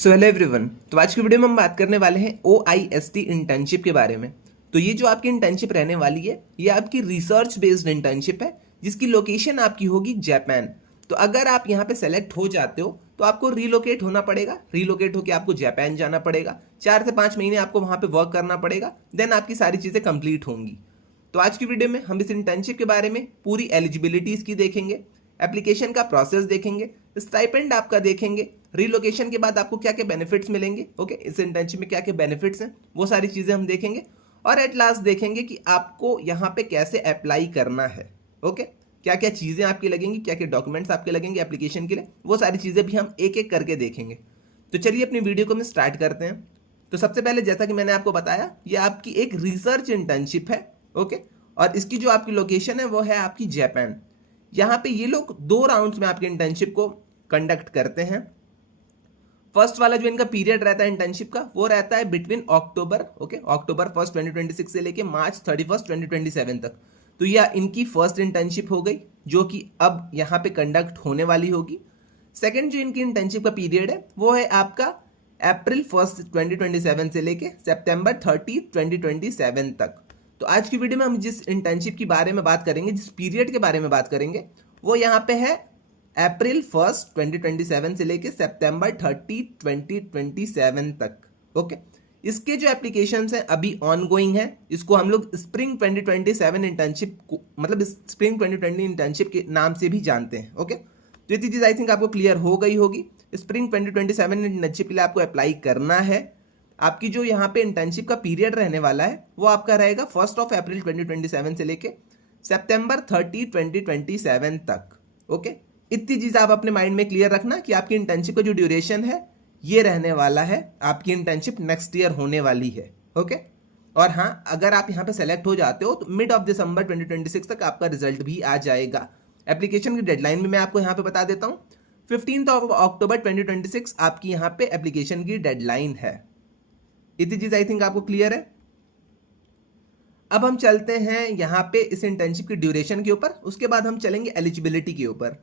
So hello everyone. तो आज की वीडियो में हम बात करने वाले हैं OIST इंटर्नशिप के बारे में। तो ये जो आपकी इंटर्नशिप रहने वाली है ये आपकी रिसर्च बेस्ड इंटर्नशिप है जिसकी लोकेशन आपकी होगी जापान। तो अगर आप यहाँ पे सेलेक्ट हो जाते हो तो आपको रीलोकेट होना पड़ेगा। रीलोकेट होकर आपको जापान जाना पड़ेगा। 4 से 5 महीने आपको वहाँ पे वर्क करना पड़ेगा। देन आपकी सारी चीज़ें कंप्लीट होंगी। तो आज की वीडियो में हम इस इंटर्नशिप के बारे में पूरी एलिजिबिलिटीज़ की देखेंगे, एप्लीकेशन का प्रोसेस देखेंगे, स्टाइपेंड आपका देखेंगे, रीलोकेशन के बाद आपको क्या क्या बेनिफिट्स मिलेंगे, ओके, इस इंटर्नशिप में क्या क्या बेनिफिट्स हैं वो सारी चीज़ें हम देखेंगे। और एट लास्ट देखेंगे कि आपको यहाँ पे कैसे अप्लाई करना है, ओके, क्या क्या चीज़ें आपकी लगेंगी, क्या क्या डॉक्यूमेंट्स आपके लगेंगे एप्लीकेशन के लिए, वो सारी चीज़ें भी हम एक एक करके देखेंगे। तो चलिए अपनी वीडियो को हम स्टार्ट करते हैं। तो सबसे पहले जैसा कि मैंने आपको बताया ये आपकी एक रिसर्च इंटर्नशिप है, ओके, और इसकी जो आपकी लोकेशन है वो है आपकी जापान। यहाँ पे ये लोग 2 राउंड्स में आपकी इंटर्नशिप को कंडक्ट करते हैं। फर्स्ट वाला जो इनका पीरियड रहता है इंटर्नशिप का वो रहता है बिटवीन अक्टूबर, ओके, अक्टूबर 1 2026 से लेके मार्च 31 2027 तक। तो यह इनकी फर्स्ट इंटर्नशिप हो गई जो कि अब यहाँ पे कंडक्ट होने वाली होगी। सेकेंड जो इनकी इंटर्नशिप का पीरियड है वो है आपका अप्रैल 1 2027 से लेके सितंबर 30 2027 तक। तो आज की वीडियो में हम जिस इंटर्नशिप के बारे में बात करेंगे, जिस पीरियड के बारे में बात करेंगे, वो यहाँ पे है अप्रैल 1 2027 से लेके सितंबर 30 2027 तक, ओके। इसके जो एप्लीकेशंस हैं अभी ऑन गोइंग है। इसको हम लोग स्प्रिंग 2027 इंटर्नशिप मतलब स्प्रिंग 2020 इंटर्नशिप के नाम से भी जानते हैं, ओके। तो ये चीज़ आई थिंक आपको क्लियर हो गई होगी। स्प्रिंग 2027 इंटर्नशिप के लिए आपको अप्लाई करना है। आपकी जो यहाँ पे इंटर्नशिप का पीरियड रहने वाला है वो आपका रहेगा 1 अप्रैल 2027 से लेके सितंबर 30 2027 तक, ओके। इतनी चीज़ आप अपने माइंड में क्लियर रखना कि आपकी इंटर्नशिप का जो ड्यूरेशन है ये रहने वाला है। आपकी इंटर्नशिप नेक्स्ट ईयर होने वाली है, ओके। और हाँ, अगर आप यहाँ पे सेलेक्ट हो जाते हो तो मिड ऑफ दिसंबर 2026 तक आपका रिजल्ट भी आ जाएगा। एप्लीकेशन की डेडलाइन भी मैं आपको यहाँ पे बता देता हूँ, 15 अक्टूबर 2026 आपकी यहाँ पे एप्लीकेशन की डेडलाइन है। इतनी चीज़ आई थिंक आपको क्लियर है। अब हम चलते हैं यहाँ पे इस इंटर्नशिप की ड्यूरेशन के ऊपर, उसके बाद हम चलेंगे एलिजिबिलिटी के ऊपर।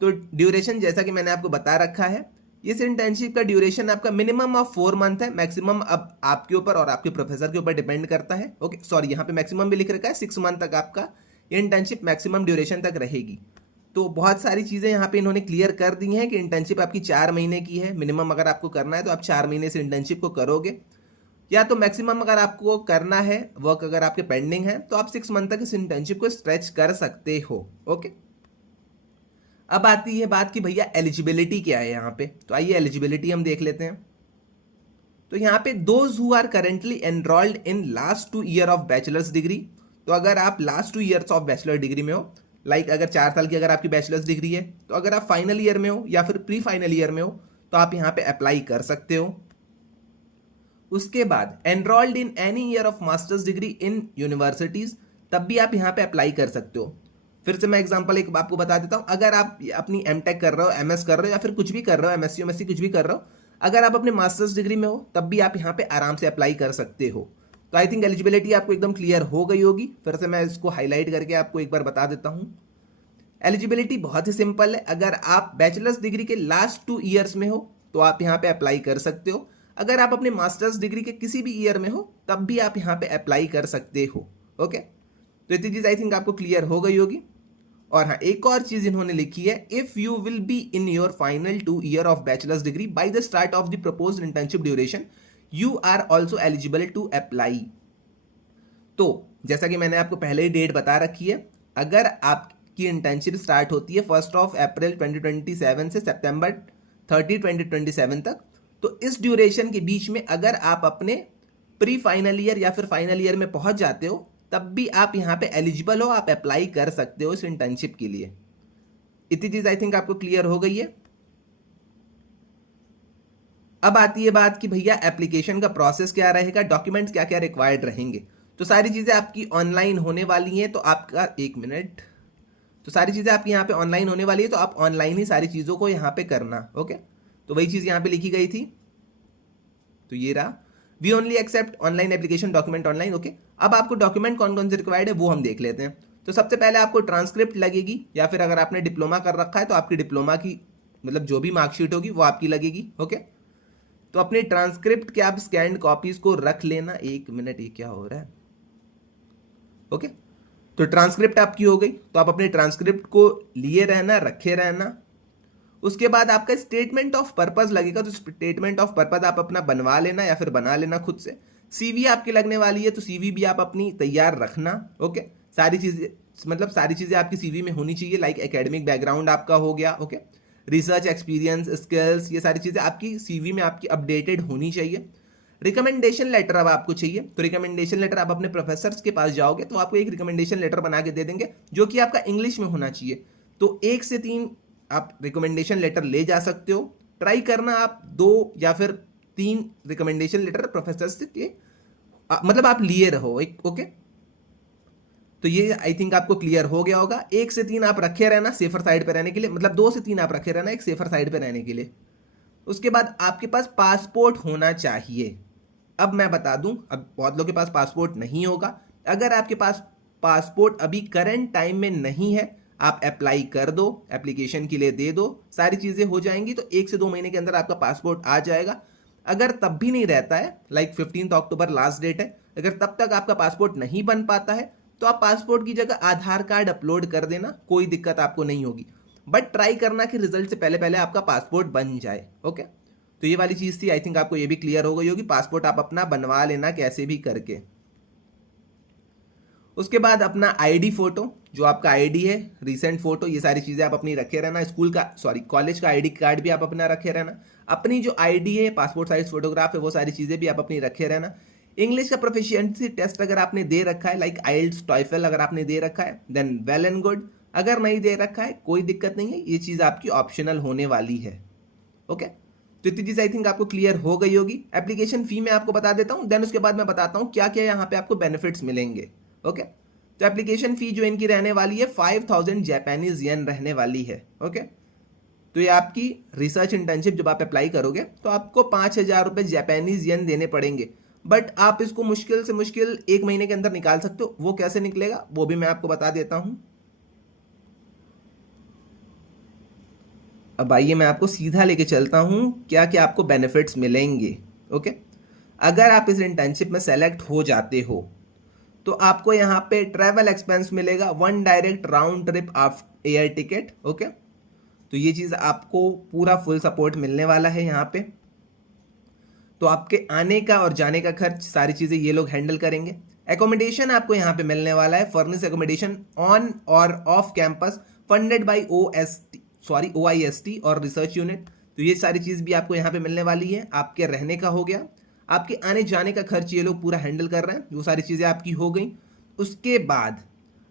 तो ड्यूरेशन जैसा कि मैंने आपको बता रखा है, इस इंटर्नशिप का ड्यूरेशन आपका मिनिमम ऑफ 4 मंथ है। मैक्सिमम अब आपके ऊपर और आपके प्रोफेसर के ऊपर डिपेंड करता है, ओके। सॉरी, यहाँ पे मैक्सिमम भी लिख रखा है, 6 मंथ तक आपका इंटर्नशिप मैक्सिमम ड्यूरेशन तक रहेगी। तो बहुत सारी चीज़ें यहाँ पे इन्होंने क्लियर कर दी हैं कि इंटर्नशिप आपकी 4 महीने की है। मिनिमम अगर आपको करना है तो आप 4 महीने से इंटर्नशिप को करोगे, या तो मैक्सिमम अगर आपको करना है वर्क अगर आपके पेंडिंग है तो आप 6 मंथ तक इस इंटर्नशिप को स्ट्रेच कर सकते हो, ओके। अब आती है बात कि भैया एलिजिबिलिटी क्या है यहाँ पे। तो आइए एलिजिबिलिटी हम देख लेते हैं। तो यहाँ पे those who are currently enrolled in last 2 year of bachelors degree. तो अगर आप last 2 years of bachelor degree में हो, लाइक अगर 4 साल की अगर आपकी बैचलर्स डिग्री है, तो अगर आप फाइनल ईयर में हो या फिर प्री फाइनल ईयर में हो तो आप यहाँ पे अप्लाई कर सकते हो। उसके बाद enrolled in any year of masters degree in universities, तब भी आप यहाँ पे अप्लाई कर सकते हो। फिर से मैं एग्जांपल एक आपको बता देता हूँ। अगर आप अपनी एमटेक कर रहे हो, एमएस कर रहे हो, या फिर कुछ भी कर रहे हो, एमएससी कुछ भी कर रहे हो, अगर आप अपने मास्टर्स डिग्री में हो तब भी आप यहाँ पे आराम से अप्लाई कर सकते हो। तो आई थिंक एलिजिबिलिटी आपको एकदम क्लियर हो गई होगी। फिर से मैं इसको हाईलाइट करके आपको एक बार बता देता हूँ। एलिजिबिलिटी बहुत ही सिंपल है। अगर आप बैचलर्स डिग्री के लास्ट 2 ईयर्स में हो तो आप यहाँ पे अप्लाई कर सकते हो। अगर आप अपने मास्टर्स डिग्री के किसी भी ईयर में हो तब भी आप यहाँ पे अप्लाई कर सकते हो, ओके। तो इतनी चीज़ आई थिंक आपको क्लियर हो गई होगी। और हाँ, एक और चीज़ इन्होंने लिखी है, if you will be in your final 2 year of bachelors degree by the start of the proposed internship duration you are also eligible to apply. तो जैसा कि मैंने आपको पहले ही डेट बता रखी है, अगर आपकी इंटर्नशिप स्टार्ट होती है 1 अप्रैल 2027 से सितंबर 30 2027 तक, तो इस ड्यूरेशन के बीच में अगर आप अपने प्री फाइनल ईयर या फिर फाइनल ईयर में पहुंच जाते हो तब भी आप यहाँ पे एलिजिबल हो, आप अप्लाई कर सकते हो इस इंटर्नशिप के लिए। इतनी चीज आई थिंक आपको क्लियर हो गई है। अब आती है बात कि भैया एप्लीकेशन का प्रोसेस क्या रहेगा, डॉक्यूमेंट्स क्या क्या रिक्वायर्ड रहेंगे। तो सारी चीज़ें आपकी ऑनलाइन होने वाली हैं। तो आपका एक मिनट, तो सारी चीज़ें आपकी यहाँ पे ऑनलाइन होने वाली है, तो आप ऑनलाइन ही सारी चीज़ों को यहाँ पे करना, ओके। तो वही चीज़ यहाँ पे लिखी गई थी, तो ये रहा, we only accept online application document online, okay. अब आपको डॉक्यूमेंट कौन कौन से रिक्वायर्ड है वो हम देख लेते हैं। तो सबसे पहले आपको ट्रांसक्रिप्ट लगेगी, या फिर अगर आपने डिप्लोमा कर रखा है तो आपकी डिप्लोमा की मतलब जो भी मार्कशीट होगी वो आपकी लगेगी, ओके। तो अपने ट्रांसक्रिप्ट के आप स्कैन्ड कॉपीज को रख लेना। एक मिनट, ये क्या हो रहा है? ओके, तो ट्रांसक्रिप्ट आपकी हो गई, तो आप अपने ट्रांसक्रिप्ट को लिए रहना, रखे रहना। उसके बाद आपका स्टेटमेंट ऑफ पर्पस लगेगा, तो स्टेटमेंट ऑफ पर्पस आप अपना बनवा लेना या फिर बना लेना खुद से। सीवी आपकी लगने वाली है, तो सीवी भी आप अपनी तैयार रखना। ओके, सारी चीजें, मतलब सारी चीजें आपकी सीवी में होनी चाहिए, लाइक एकेडमिक बैकग्राउंड आपका हो गया, ओके, रिसर्च एक्सपीरियंस, स्किल्स, ये सारी चीजें आपकी सीवी में आपकी अपडेटेड होनी चाहिए। रिकमेंडेशन लेटर अब आपको चाहिए, तो रिकमेंडेशन लेटर आप अपने प्रोफेसर्स के पास जाओगे तो आपको एक रिकमेंडेशन लेटर बना के दे देंगे, जो कि आपका इंग्लिश में होना चाहिए। तो 1 से 3 आप रिकमेंडेशन लेटर ले जा सकते हो। ट्राई करना आप 2 या फिर 3 रिकमेंडेशन लेटर प्रोफेसर के मतलब आप लिए रहो एक। ओके, तो ये आई थिंक आपको क्लियर हो गया होगा। 1 से 3 आप रखे रहना सेफर साइड पे रहने के लिए, मतलब 2 से 3 आप रखे रहना एक सेफर साइड पे रहने के लिए। उसके बाद आपके पास पासपोर्ट होना चाहिए। अब मैं बता दूं, अब बहुत लोगों के पास पासपोर्ट नहीं होगा। अगर आपके पास पासपोर्ट अभी करंट टाइम में नहीं है, आप अप्लाई कर दो, एप्लीकेशन के लिए दे दो, सारी चीजें हो जाएंगी, तो 1 से 2 महीने के अंदर आपका पासपोर्ट आ जाएगा। अगर तब भी नहीं रहता है, लाइक 15 अक्टूबर लास्ट डेट है, अगर तब तक आपका पासपोर्ट नहीं बन पाता है, तो आप पासपोर्ट की जगह आधार कार्ड अपलोड कर देना, कोई दिक्कत आपको नहीं होगी। बट ट्राई करना कि रिजल्ट से पहले पहले आपका पासपोर्ट बन जाए। ओके, तो ये वाली चीज थी, आई थिंक आपको ये भी क्लियर हो गई होगी। पासपोर्ट आप अपना बनवा लेना कैसे भी करके। उसके बाद अपना आईडी फोटो, जो आपका आईडी है, रीसेंट फोटो, ये सारी चीजें आप अपनी रखे रहना। स्कूल का, सॉरी, कॉलेज का आईडी कार्ड भी आप अपना रखे रहना। अपनी जो आईडी है, पासपोर्ट साइज फोटोग्राफ है, वो सारी चीजें भी आप अपनी रखे रहना। इंग्लिश का प्रोफिशिएंसी टेस्ट अगर आपने दे रखा है, लाइक आइल्स, टॉयफल अगर आपने दे रखा है, देन वेल एंड गुड। अगर नहीं दे रखा है, कोई दिक्कत नहीं है, ये चीज आपकी ऑप्शनल होने वाली है। ओके, तो इतनी चीज आई थिंक आपको क्लियर हो गई होगी। एप्लीकेशन फी मैं आपको बता देता हूँ, देन उसके बाद मैं बताता हूँ क्या क्या यहाँ पे आपको बेनिफिट्स मिलेंगे। ओके, तो एप्लीकेशन फी जो इनकी रहने वाली है 5000 जापानीज येन रहने वाली है। ओके, तो ये आपकी रिसर्च इंटर्नशिप जब आप अप्लाई करोगे तो आपको 5000 रुपये जापानीज येन देने पड़ेंगे। बट आप इसको मुश्किल से मुश्किल 1 महीने के अंदर निकाल सकते हो। वो कैसे निकलेगा वो भी मैं आपको बता देता हूँ। अब आइए मैं आपको सीधा लेके चलता हूँ क्या क्या आपको बेनिफिट्स मिलेंगे। ओके, अगर आप इस इंटर्नशिप में सेलेक्ट हो जाते हो तो आपको यहाँ पे ट्रैवल एक्सपेंस मिलेगा, 1 direct round trip of air ticket. Okay, तो ये चीज़ आपको पूरा फुल सपोर्ट मिलने वाला है यहाँ पे। तो आपके आने का और जाने का खर्च सारी चीज़ें ये लोग हैंडल करेंगे। एकोमोडेशन आपको यहाँ पे मिलने वाला है, फर्निश एकोमोडेशन ऑन और off campus, funded by OIST और रिसर्च यूनिट। तो ये सारी चीज़ भी आपको यहाँ पे मिलने वाली है। आपके रहने का हो गया, आपके आने जाने का खर्च ये लोग पूरा हैंडल कर रहे हैं, वो सारी चीज़ें आपकी हो गई। उसके बाद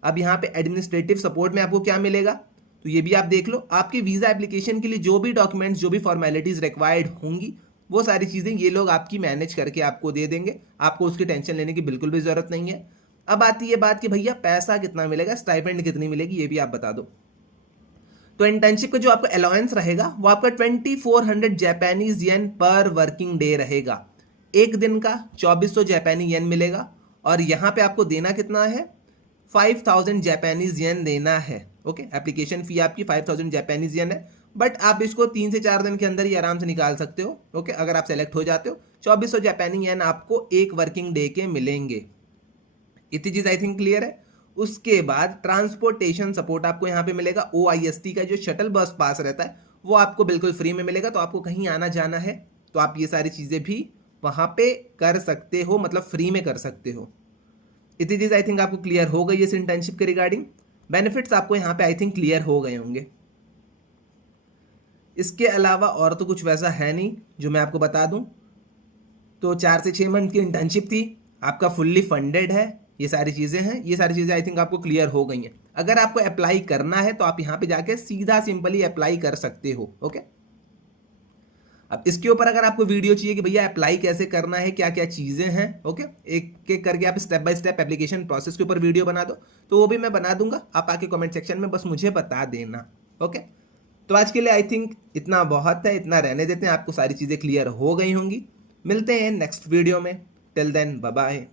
अब यहाँ पे एडमिनिस्ट्रेटिव सपोर्ट में आपको क्या मिलेगा, तो ये भी आप देख लो। आपके वीज़ा एप्लीकेशन के लिए जो भी डॉक्यूमेंट्स, जो भी फॉर्मेलिटीज़ रिक्वायर्ड होंगी, वो सारी चीज़ें ये लोग आपकी मैनेज करके आपको दे देंगे। आपको उसकी टेंशन लेने की बिल्कुल भी ज़रूरत नहीं है। अब आती है बात कि भैया पैसा कितना मिलेगा, स्टाइपेंड कितनी मिलेगी, ये भी आप बता दो। तो इंटर्नशिप का जो आपका अलाउंस रहेगा वो आपका 2400 जापानीज येन पर वर्किंग डे रहेगा। एक दिन का 2400 जापानी येन मिलेगा। और यहाँ पे आपको देना कितना है, 5000 जापानीज येन देना है। ओके, एप्लीकेशन फी आपकी 5000 जापानीज येन है। बट आप इसको 3 से 4 दिन के अंदर ही आराम से निकाल सकते हो। ओके, अगर आप सेलेक्ट हो जाते हो, 2400 जापानी येन आपको एक वर्किंग डे के मिलेंगे। इतनी चीज आई थिंक क्लियर है। उसके बाद ट्रांसपोर्टेशन सपोर्ट आपको यहाँ पे मिलेगा। OIST का जो शटल बस पास रहता है वो आपको बिल्कुल फ्री में मिलेगा। तो आपको कहीं आना जाना है तो आप ये सारी चीज़ें भी वहाँ पे कर सकते हो, मतलब फ्री में कर सकते हो। इतनी चीज़ आई थिंक आपको क्लियर हो गई इस इंटर्नशिप के रिगार्डिंग। बेनिफिट्स आपको यहाँ पे आई थिंक क्लियर हो गए होंगे। इसके अलावा और तो कुछ वैसा है नहीं जो मैं आपको बता दूं। तो 4 से 6 मंथ की इंटर्नशिप थी, आपका फुल्ली फंडेड है, ये सारी चीज़ें हैं। ये सारी चीज़ें आई थिंक आपको क्लियर हो गई हैं। अगर आपको अप्लाई करना है तो आप यहाँ पे जाके सीधा सिंपली अप्लाई कर सकते हो। ओके, अब इसके ऊपर अगर आपको वीडियो चाहिए कि भैया अप्लाई कैसे करना है, क्या क्या चीज़ें हैं, ओके, एक एक करके आप step by step application process के ऊपर वीडियो बना दो, तो वो भी मैं बना दूंगा। आप आके कमेंट सेक्शन में बस मुझे बता देना। ओके, तो आज के लिए आई थिंक इतना बहुत है, इतना रहने देते हैं। आपको सारी चीज़ें क्लियर हो गई होंगी। मिलते हैं नेक्स्ट वीडियो में। Till then bye bye.